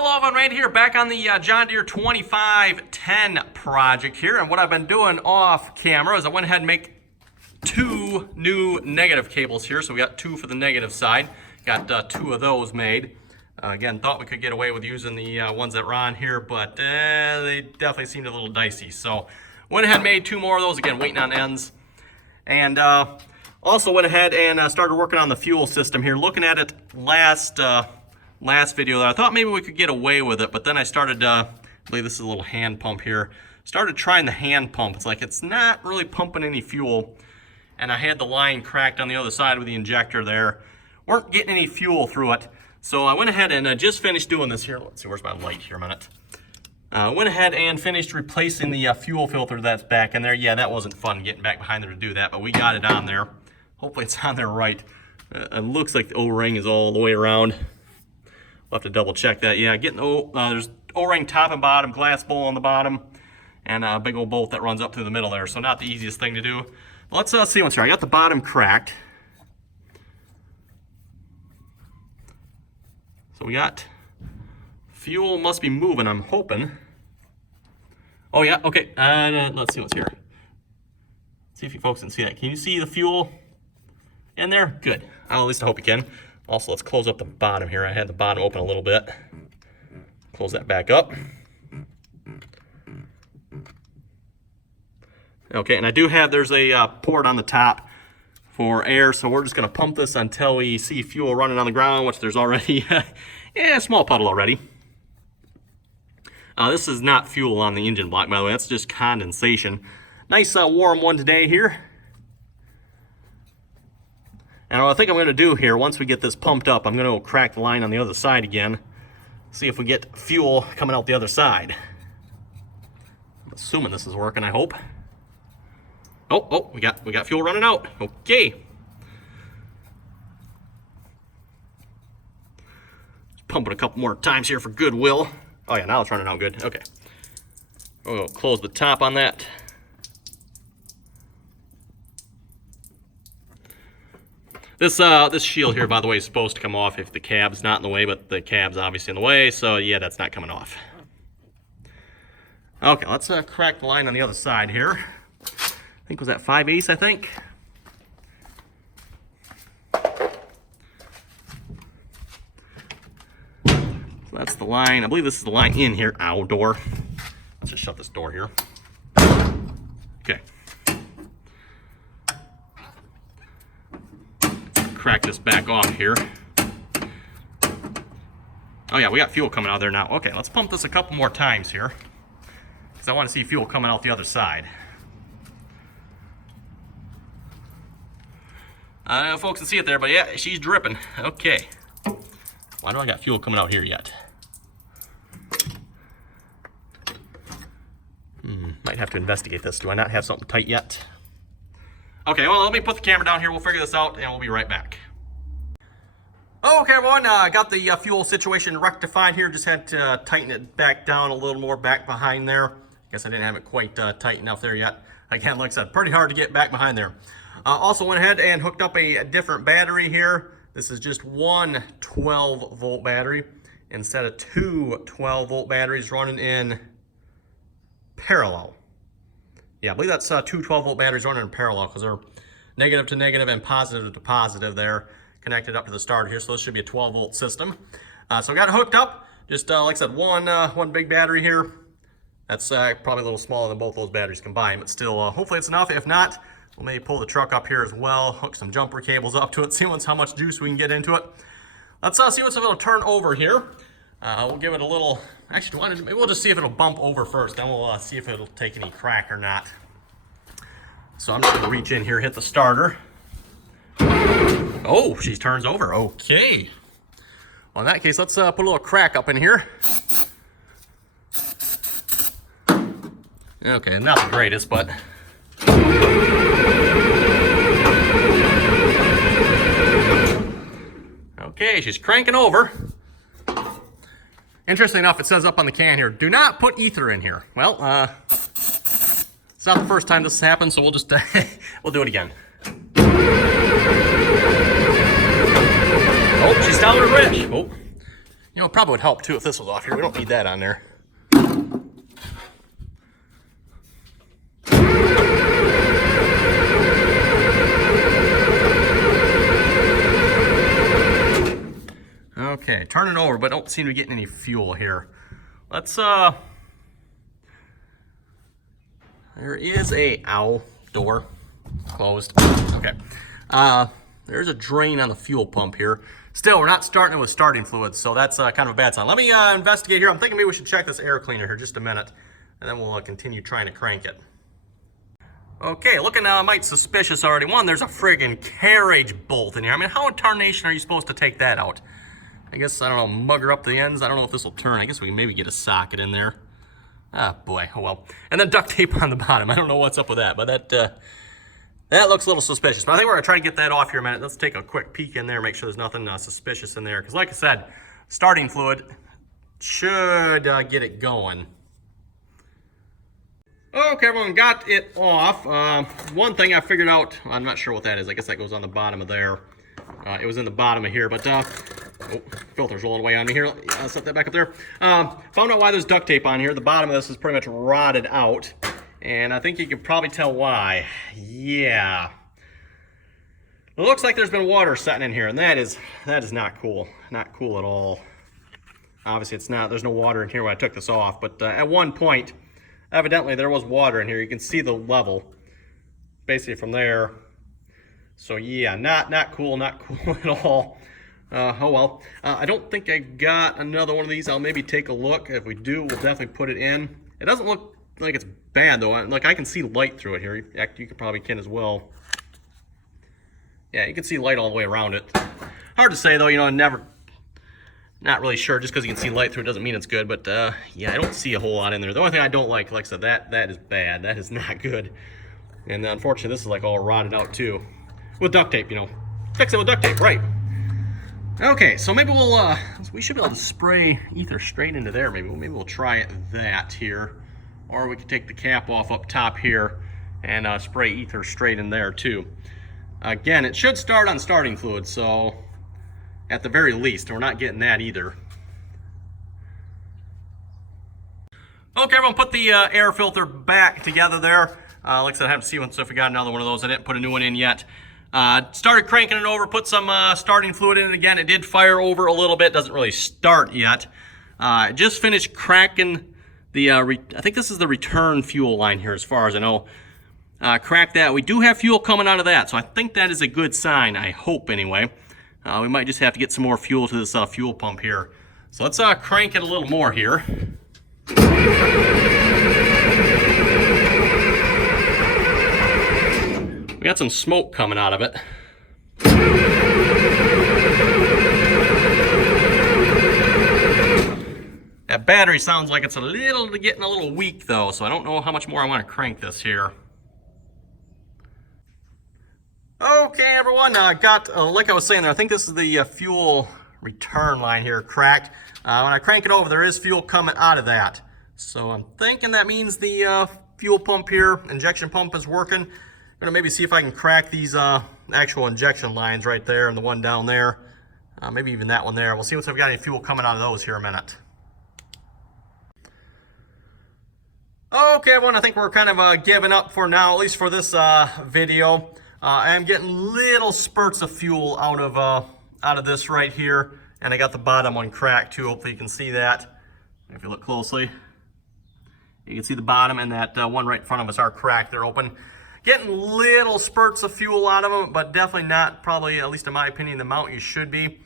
Hello everyone, Randy here, back on the John Deere 2510 project here. And what I've been doing off camera is I went ahead and make two new negative cables here. So we got two for the negative side. Got two of those made. Again, thought we could get away with using the ones that were on here, but they definitely seemed a little dicey. So went ahead and made two more of those, again, waiting on ends. And also went ahead and started working on the fuel system here. Looking at it last video, I thought maybe we could get away with it, but then I started, I believe this is a little hand pump here. Started trying the hand pump. It's like it's not really pumping any fuel, and I had the line cracked on the other side with the injector there. Weren't getting any fuel through it, so I went ahead and just finished doing this here. Let's see, where's my light here a minute. Went ahead and finished replacing the fuel filter that's back in there. Yeah, that wasn't fun getting back behind there to do that, but we got it on there. Hopefully it's on there right. It looks like the O-ring is all the way around. We'll have to double check that. Yeah, there's O-ring top and bottom, glass bowl on the bottom, and a big old bolt that runs up through the middle there. So not the easiest thing to do. Let's see what's here. I got the bottom cracked. So we got fuel must be moving, I'm hoping. Oh yeah, okay. Let's see what's here. See if you folks can see that. Can you see the fuel in there? Good. At least I hope you can. Also, let's close up the bottom here. I had the bottom open a little bit. Close that back up. Okay, and I do have, there's a port on the top for air, so we're just going to pump this until we see fuel running on the ground, which there's already a small puddle already. This is not fuel on the engine block, by the way. That's just condensation. Nice warm one today here. And what I think I'm going to do here, once we get this pumped up, I'm going to go crack the line on the other side again. See if we get fuel coming out the other side. I'm assuming this is working, I hope. Oh, we got fuel running out. Okay. Pump it a couple more times here for goodwill. Oh yeah, now it's running out good. Okay. We'll close the top on that. This shield here, by the way, is supposed to come off if the cab's not in the way, but the cab's obviously in the way, so yeah, that's not coming off. Okay, let's crack the line on the other side here. I think was that 5/8, I think. So that's the line. I believe this is the line in here. Ow, door. Let's just shut this door here. Okay. Crack this back off here. Oh yeah, we got fuel coming out of there now. Okay, let's pump this a couple more times here, because I want to see fuel coming out the other side. I don't know if folks can see it there, but yeah, she's dripping. Okay. Why do I got fuel coming out here yet? Might have to investigate this. Do I not have something tight yet? Okay, well, let me put the camera down here. We'll figure this out, and we'll be right back. Okay, everyone, got the fuel situation rectified here. Just had to tighten it back down a little more back behind there. Guess I didn't have it quite tight enough there yet. Again, like I said, pretty hard to get back behind there. Also went ahead and hooked up a different battery here. This is just one 12-volt battery instead of two 12-volt batteries running in parallel. Yeah, I believe that's two 12-volt batteries running in parallel, because they're negative to negative and positive to positive there, connected up to the starter here. So this should be a 12-volt system. So I got it hooked up. Just like I said, one big battery here. That's probably a little smaller than both those batteries combined, but still, hopefully it's enough. If not, we'll maybe pull the truck up here as well, hook some jumper cables up to it, see how much juice we can get into it. Let's see if it'll turn over here. We'll give it a little, actually, maybe we'll just see if it'll bump over first, then we'll see if it'll take any crack or not. So I'm just gonna reach in here, hit the starter. Oh, she turns over, okay. Well, in that case, let's put a little crack up in here. Okay, not the greatest, but. Okay, she's cranking over. Interesting enough, it says up on the can here, do not put ether in here. Well, it's not the first time this has happened, so we'll just, we'll do it again. Oh, she's down her ridge. Oh, You know, it probably would help too if this was off here. We don't need that on there. Okay, turn it over, but don't seem to be getting any fuel here. Let's, there is a, door closed. Okay. There's a drain on the fuel pump here. Still, we're not starting it with starting fluids, so that's kind of a bad sign. Let me investigate here. I'm thinking maybe we should check this air cleaner here just a minute, and then we'll continue trying to crank it. Okay, looking might suspicious already. One, there's a friggin' carriage bolt in here. I mean, how in tarnation are you supposed to take that out? I guess, I don't know, mugger up the ends. I don't know if this will turn. I guess we can maybe get a socket in there. Ah, boy, oh well. And then duct tape on the bottom. I don't know what's up with that, but that looks a little suspicious. But I think we're gonna try to get that off here a minute. Let's take a quick peek in there, make sure there's nothing suspicious in there. Because like I said, starting fluid should get it going. Okay, everyone, got it off. One thing I figured out, I'm not sure what that is. I guess that goes on the bottom of there. It was in the bottom of here, but oh, filter's rolling away on me here. I'll set that back up there. Found out why there's duct tape on here. The bottom of this is pretty much rotted out, and I think you can probably tell why. Yeah. It looks like there's been water setting in here, and that is not cool. Not cool at all. Obviously, it's not. There's no water in here when I took this off, but at one point, evidently there was water in here. You can see the level, basically from there. So yeah, not cool at all. Oh well. I don't think I got another one of these. I'll maybe take a look. If we do, we'll definitely put it in. It doesn't look like it's bad though. Like I can see light through it here. You probably can as well. Yeah, you can see light all the way around it. Hard to say though. You know, not really sure. Just because you can see light through it doesn't mean it's good. But yeah, I don't see a whole lot in there. The only thing I don't like I said, that is bad. That is not good. And unfortunately, this is like all rotted out too. With duct tape, you know. Fix it with duct tape, right. Okay, so maybe we should be able to spray ether straight into there. Maybe we'll try that here. Or we could take the cap off up top here and spray ether straight in there too. Again, it should start on starting fluid, so at the very least, we're not getting that either. Okay, everyone, put the air filter back together there. Like I said, I have to see if we got another one of those. I didn't put a new one in yet. Started cranking it over, put some starting fluid in it again. It did fire over a little bit, doesn't really start yet. Just finished cracking the, I think this is the return fuel line here as far as I know. Cracked that. We do have fuel coming out of that, so I think that is a good sign, I hope anyway. We might just have to get some more fuel to this fuel pump here. So let's crank it a little more here. We got some smoke coming out of it. That battery sounds like it's getting a little weak though, so I don't know how much more I want to crank this here. Okay, everyone, got, like I was saying there, I think this is the fuel return line here cracked. When I crank it over, there is fuel coming out of that. So I'm thinking that means the fuel pump here, injection pump, is working. I'm gonna maybe see if I can crack these actual injection lines right there and the one down there. Maybe even that one there. We'll see if we've got any fuel coming out of those here in a minute. Okay, everyone, I think we're kind of giving up for now, at least for this video. I am getting little spurts of fuel out of this right here, and I got the bottom one cracked too. Hopefully you can see that. If you look closely, you can see the bottom and that one right in front of us are cracked. They're open. Getting little spurts of fuel out of them, but definitely not, probably, at least in my opinion, the amount you should be.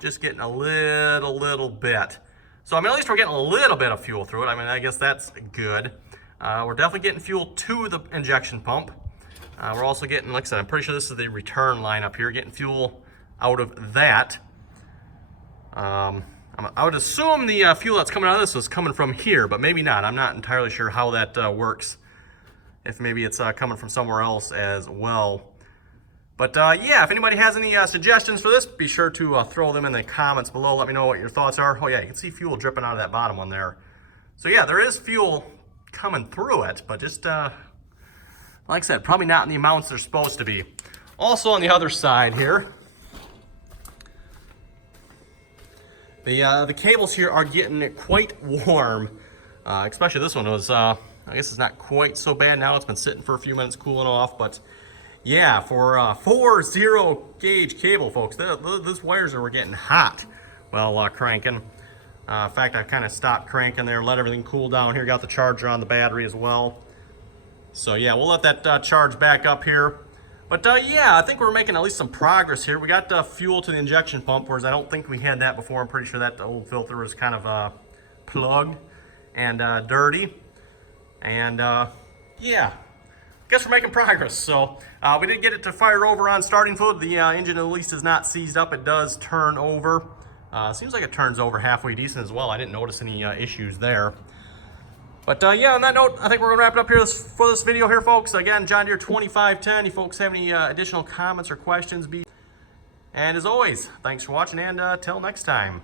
Just getting a little bit. So, I mean, at least we're getting a little bit of fuel through it. I mean, I guess that's good. We're definitely getting fuel to the injection pump. We're also getting, like I said, I'm pretty sure this is the return line up here, getting fuel out of that. I would assume the fuel that's coming out of this is coming from here, but maybe not. I'm not entirely sure how that works. If maybe it's coming from somewhere else as well. But yeah, if anybody has any suggestions for this, be sure to throw them in the comments below. Let me know what your thoughts are. Oh yeah, you can see fuel dripping out of that bottom one there. So yeah, there is fuel coming through it, but just like I said, probably not in the amounts they're supposed to be. Also on the other side here, The cables here are getting quite warm, especially this one was, I guess it's not quite so bad now. It's been sitting for a few minutes cooling off, but yeah, for 4 0-gauge cable, folks, those wires were getting hot while cranking. In fact, I kind of stopped cranking there, let everything cool down here, got the charger on the battery as well. So yeah, we'll let that charge back up here. But yeah, I think we're making at least some progress here. We got fuel to the injection pump, whereas I don't think we had that before. I'm pretty sure that old filter was kind of plugged and dirty. And yeah, guess we're making progress. So we did get it to fire over on starting fluid. The engine at least is not seized up. It does turn over. Seems like it turns over halfway decent as well. I didn't notice any issues there. But yeah, on that note, I think we're going to wrap it up here for this video here, folks. Again, John Deere 2510. You folks have any additional comments or questions? And as always, thanks for watching, and till next time.